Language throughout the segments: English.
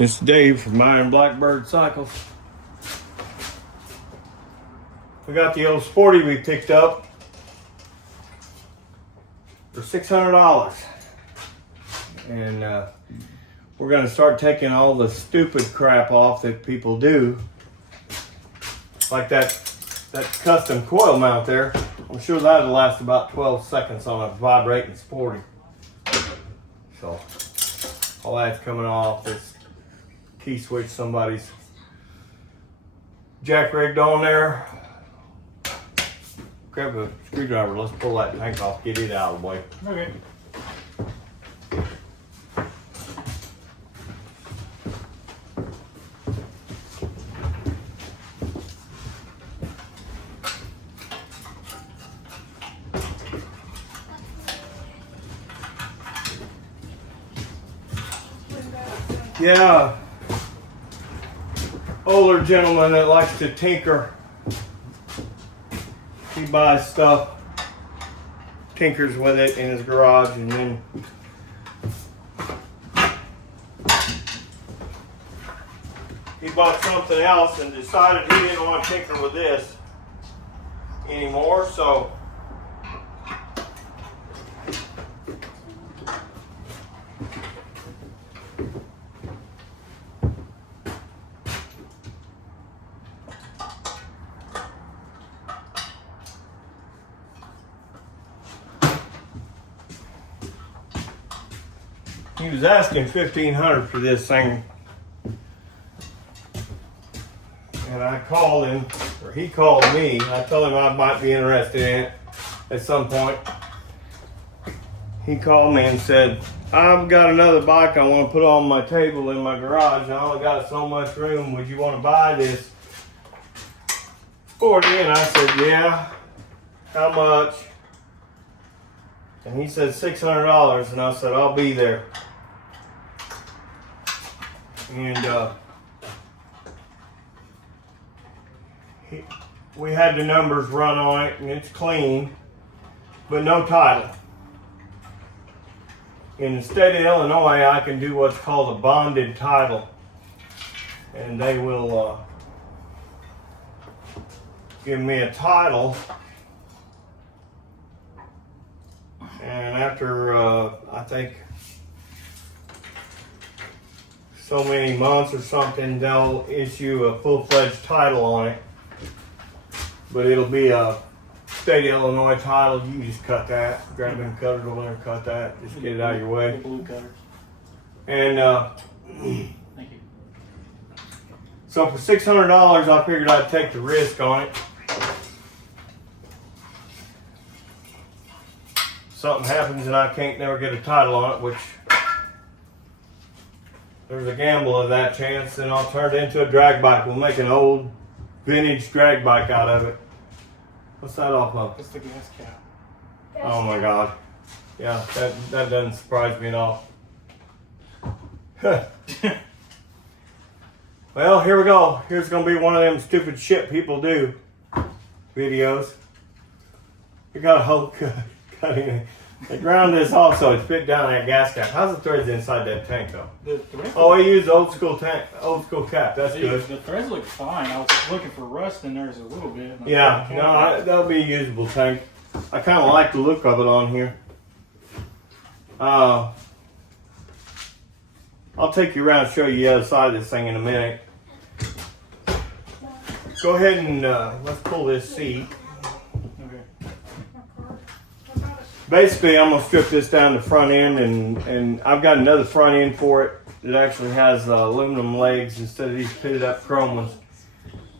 It's Dave from Blackbird Cycles. We got the old Sporty we picked up for $600. And we're going to start taking all the stupid crap off that people do. Like that custom coil mount there. I'm sure that'll last about 12 seconds on a vibrating Sporty. So all that's coming off. This key switch somebody's jack rigged on there. Grab a screwdriver, let's pull that tank off, get it out of the way. Okay. Yeah, older gentleman that likes to tinker. He buys stuff, tinkers with it in his garage, and then he bought something else and decided he didn't want to tinker with this anymore, so he was asking $1,500 for this thing, and I called him, or he called me. I told him I might be interested in it at some point. He called me and said, I've got another bike I want to put on my table in my garage. I only got so much room. Would you want to buy this Sporty? And I said, yeah. How much? And he said $600, and I said, I'll be there. And we had the numbers run on it, and it's clean, but no title. In the state of Illinois, I can do what's called a bonded title, and they will give me a title. And after I think so many months or something, they'll issue a full-fledged title on it. But it'll be a state of Illinois title. You can just cut that. Grab them cutters over there and cut that. Just get it out of your way. The blue cutters. And Thank you. so for $600, I figured I'd take the risk on it. Something happens and I can't never get a title on it, which there's a gamble of that chance, and I'll turn it into a drag bike. We'll make an old vintage drag bike out of it. What's that off of? That's the gas cap. Oh my God. Yeah, that doesn't surprise me at all. Well, here we go. Here's gonna be one of them stupid shit people do videos. We got a hole cutting it. They ground this off so it fit down that gas cap. How's the threads inside that tank though? Oh, we used old school cap. That's good. The threads look fine. I was looking for rust in there a little bit. Yeah, no, that'll be a usable tank. I kind of like the look of it on here. I'll take you around and show you the other side of this thing in a minute. Go ahead and let's pull this seat. Basically, I'm going to strip this down the front end, and I've got another front end for it that actually has aluminum legs instead of these pitted up chrome ones.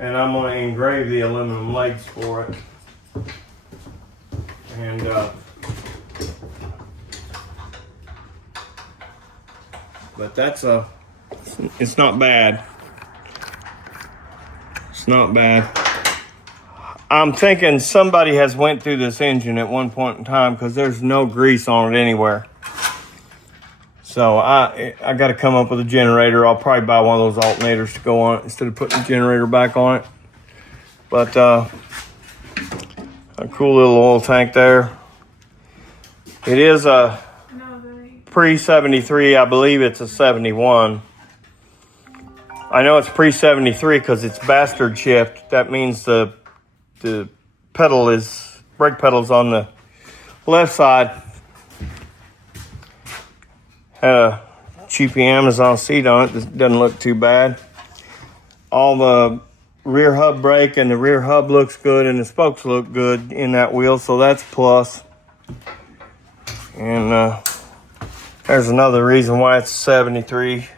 And I'm going to engrave the aluminum legs for it. And but that's it's not bad. It's not bad. I'm thinking somebody has went through this engine at one point in time because there's no grease on it anywhere. So I got to come up with a generator. I'll probably buy one of those alternators to go on it instead of putting the generator back on it. But a cool little oil tank there. It is a pre-73. I believe it's a 71. I know it's pre-73 because it's bastard shift. That means the brake pedal's on the left side. Had a cheapy Amazon seat on it. This doesn't look too bad. All the rear hub brake and the rear hub looks good, and the spokes look good in that wheel, so that's plus. And there's another reason why it's 73.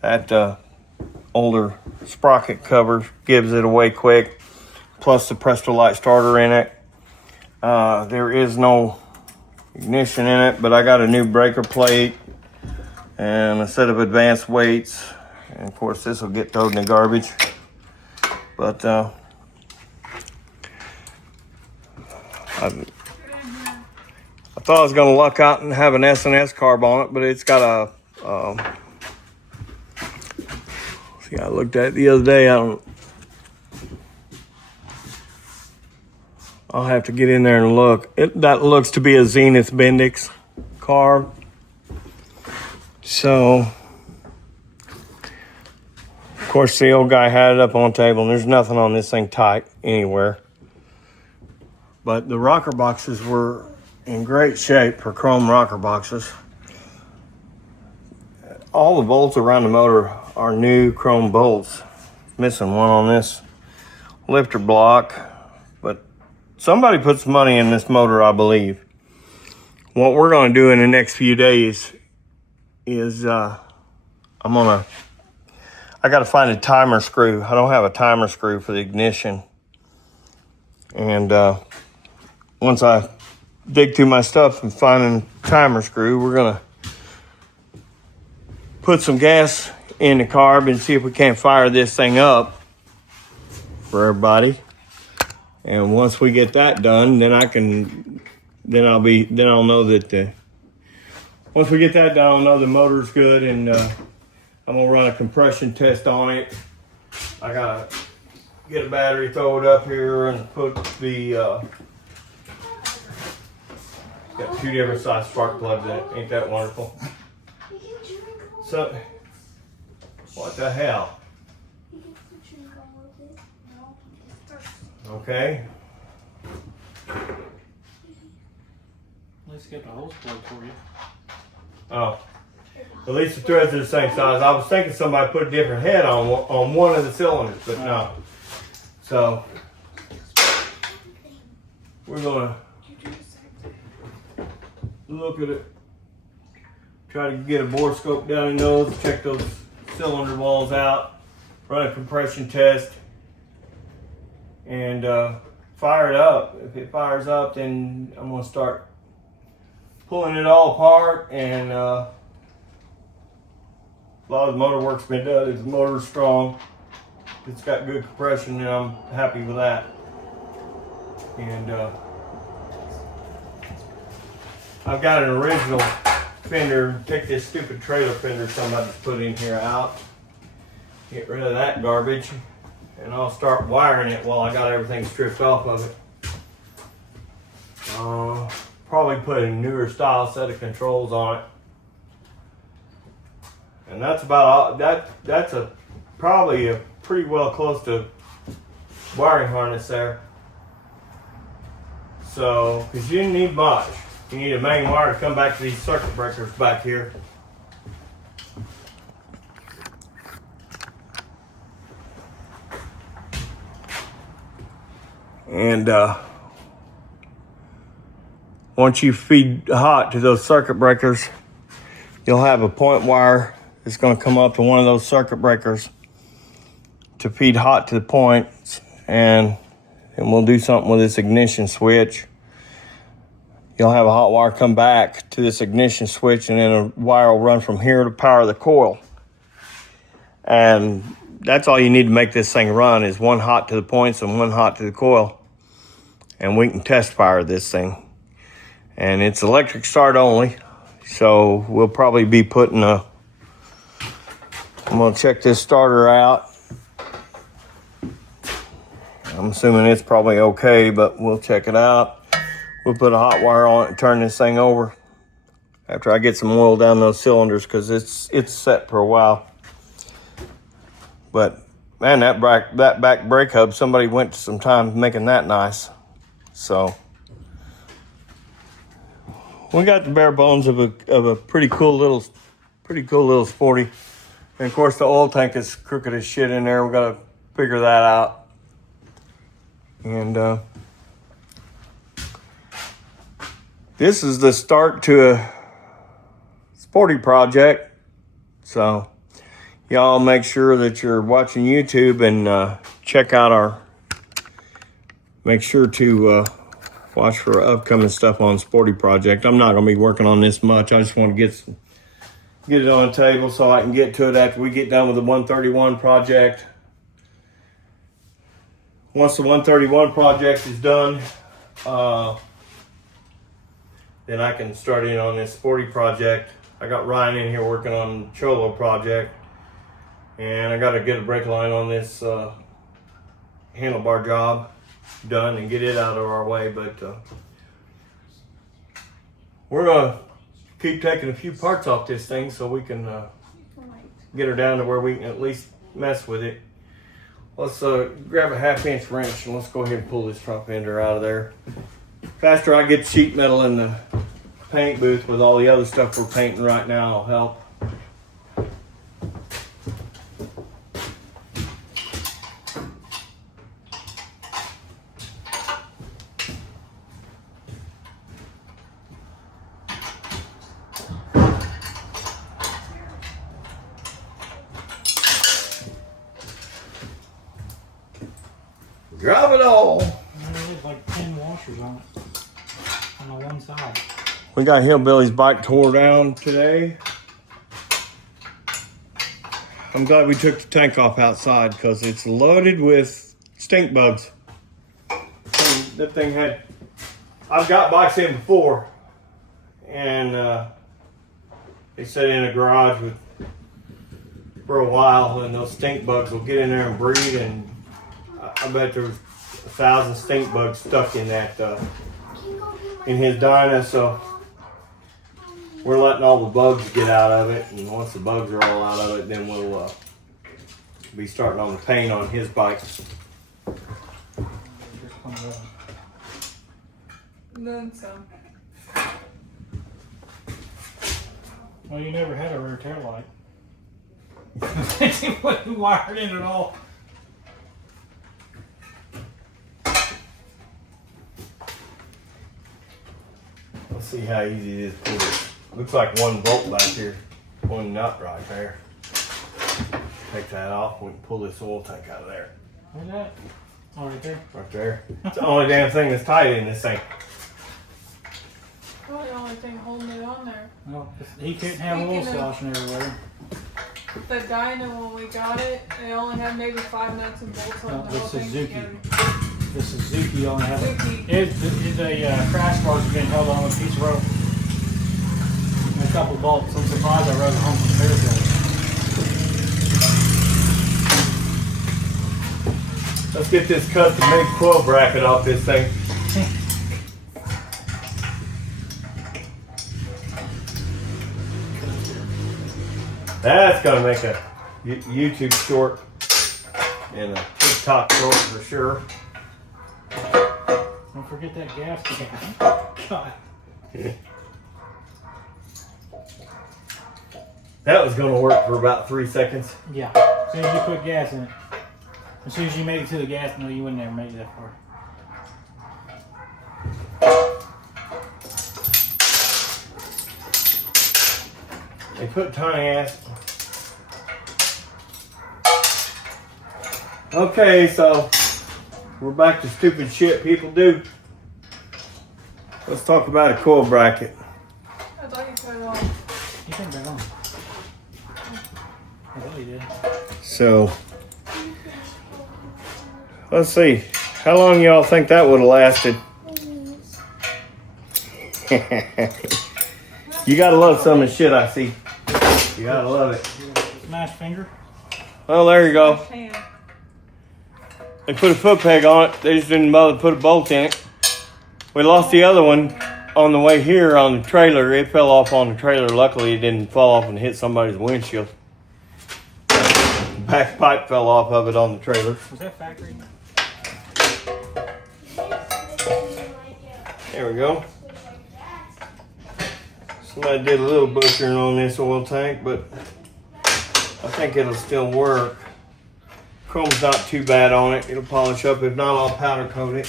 That older sprocket cover gives it away quick, plus the Prestolite starter in it. There is no ignition in it, but I got a new breaker plate and a set of advanced weights. And of course, this will get thrown in the garbage. But I thought I was going to luck out and have an S&S carb on it, but it's got a. See, I looked at it the other day. I'll have to get in there and look. That looks to be a Zenith Bendix carb. So, of course, the old guy had it up on the table, and there's nothing on this thing tight anywhere. But the rocker boxes were in great shape for chrome rocker boxes. All the bolts around the motor are new chrome bolts. Missing one on this lifter block, but somebody put some money in this motor, I believe. What we're going to do in the next few days is I got to find a timer screw. I don't have a timer screw for the ignition. And once I dig through my stuff and find a timer screw, we're going to put some gas in the carb and see if we can't fire this thing up for everybody. And once we get that done, then I'll know that once we get that done, I'll know the motor's good, and I'm gonna run a compression test on it. I gotta get a battery, throw it up here, and put the got 2 different size spark plugs in it. Ain't that wonderful? So, what the hell? Okay. Let's get the hose plug for you. Oh, at least the threads are the same size. I was thinking somebody put a different head on one of the cylinders, but no. So we're gonna look at it, try to get a bore scope down in those, check those cylinder walls out, run a compression test, and fire it up. If it fires up, then I'm gonna start pulling it all apart, and a lot of the motor work's been done. The motor's strong, it's got good compression, and I'm happy with that. And I've got an original fender. Take this stupid trailer fender somebody's put in here out, get rid of that garbage, and I'll start wiring it while I got everything stripped off of it. Probably put a newer style set of controls on it, and that's about all. That's probably a pretty well close to wiring harness there. So, because you didn't need much, you need a main wire to come back to these circuit breakers back here. And once you feed hot to those circuit breakers, you'll have a point wire that's going to come up to one of those circuit breakers to feed hot to the points, and we'll do something with this ignition switch. You'll have a hot wire come back to this ignition switch, and then a wire will run from here to power the coil. And that's all you need to make this thing run, is one hot to the points and one hot to the coil. And we can test fire this thing. And it's electric start only, so we'll probably be putting I'm gonna check this starter out. I'm assuming it's probably okay, but we'll check it out. We'll put a hot wire on it and turn this thing over. after I get some oil down those cylinders, because it's set for a while. But man, that back brake hub, somebody went some time making that nice. So we got the bare bones of a pretty cool little Sporty. And of course the oil tank is crooked as shit in there. We got to figure that out. And this is the start to a Sporty Project. So y'all make sure that you're watching YouTube and check out make sure to watch for upcoming stuff on Sporty Project. I'm not going to be working on this much. I just want to get it on the table so I can get to it after we get done with the 131 project. Once the 131 project is done, then I can start in on this Sporty Project. I got Ryan in here working on the Cholo project, and I got to get a brake line on this handlebar job done and get it out of our way. But we're gonna keep taking a few parts off this thing so we can get her down to where we can at least mess with it. Let's grab a 1/2-inch wrench and let's go ahead and pull this front fender out of there. Faster I get sheet metal in the paint booth with all the other stuff we're painting right now will help. Drop it all. There's like 10 washers on it. On the one side. We got Hillbilly's bike tore down today. I'm glad we took the tank off outside because it's loaded with stink bugs. That thing had, I've got bikes in before, and they sit in a garage for a while, and those stink bugs will get in there and breed, and I bet there was 1,000 stink bugs stuck in that in his dyno. So we're letting all the bugs get out of it, and once the bugs are all out of it, then we'll be starting on the paint on his bike. Then some. Well, you never had a rear tail light. It wasn't wired in at all. Let's see how easy it is to pull it. Looks like one bolt back here, one nut right there. Take that off, we can pull this oil tank out of there. Where's that? Oh, right there. Right there. It's the only damn thing that's tight in this thing. Probably the only thing holding it on there. Well, he couldn't have oil Speaking of- sloshing everywhere. The dyno, when we got it, they only had maybe 5 nuts and bolts on No, the the whole thing Suzuki. together. The Suzuki only has Suzuki. it's a crash bar's been held on with a piece of rope and a couple bolts. I'm surprised I rode it home from Fairfield. Let's get this custom made coil bracket off this thing. That's gonna make a YouTube short and a TikTok short for sure. Don't forget that gas tank. God. That was gonna work for about 3 seconds. Yeah. As soon as you put gas in it. As soon as you made it to the gas mill, you wouldn't ever make it that far. They put tiny ass. Okay, so we're back to stupid shit people do. Let's talk about a coil bracket. I thought you put it on. You turned that on. I thought you did. So let's see. How long y'all think that would have lasted? You gotta love some of the shit I see. You gotta love it. Smash finger. Well, there you go. Hand. They put a foot peg on it. They just didn't bother to put a bolt in it. We lost the other one on the way here on the trailer, it fell off on the trailer. Luckily, it didn't fall off and hit somebody's windshield. Back pipe fell off of it on the trailer. Was that factory? There we go. Somebody did a little butchering on this oil tank, but I think it'll still work. Chrome's not too bad on it. It'll polish up. If not, I'll powder coat it.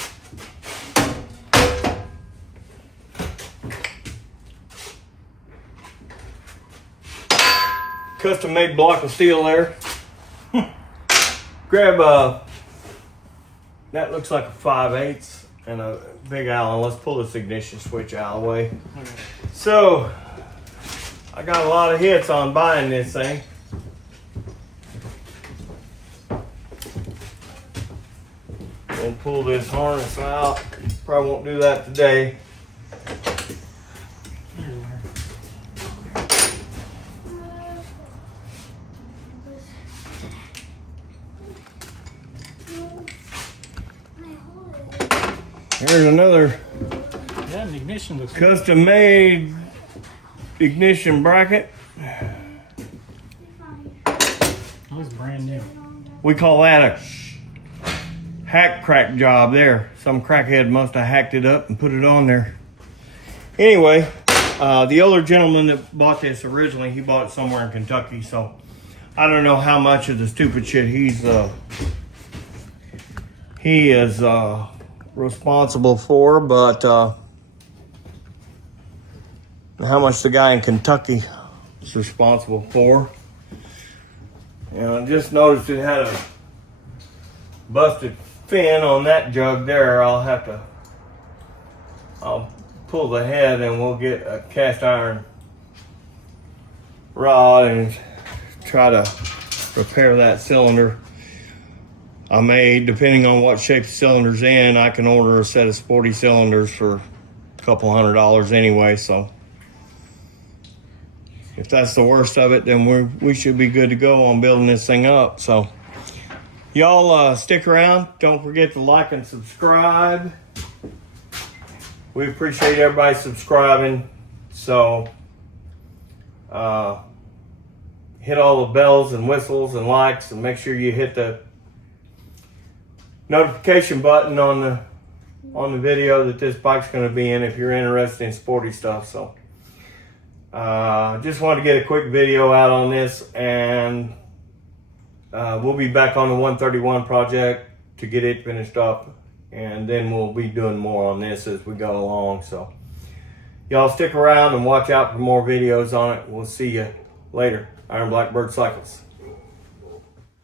Custom made block of steel there. Grab that looks like a 5/8 and a big Allen. Let's pull this ignition switch out of the way. Okay. So I got a lot of hits on buying this thing. We'll pull this harness out. Probably won't do that today. Here's another Yeah, the ignition looks good. custom made ignition bracket. Looks brand new. We call that a hack crack job there. Some crackhead must have hacked it up and put it on there. Anyway, the older gentleman that bought this originally, he bought it somewhere in Kentucky, so I don't know how much of the stupid shit he is responsible for, but how much the guy in Kentucky is responsible for. And I just noticed it had a busted fin on that jug there. I'll pull the head and we'll get a cast iron rod and try to repair that cylinder. I may, depending on what shape the cylinder's in, I can order a set of Sporty cylinders for a couple $100 anyway, so if that's the worst of it, then we should be good to go on building this thing up. So y'all stick around. Don't forget to like and subscribe. We appreciate everybody subscribing. So hit all the bells and whistles and likes, and make sure you hit the notification button on the video that this bike's going to be in if you're interested in sporty stuff. So just wanted to get a quick video out on this, and we'll be back on the 131 project to get it finished up, and then we'll be doing more on this as we go along. So y'all stick around and watch out for more videos on it. We'll see you later. Iron Blackbird Cycles.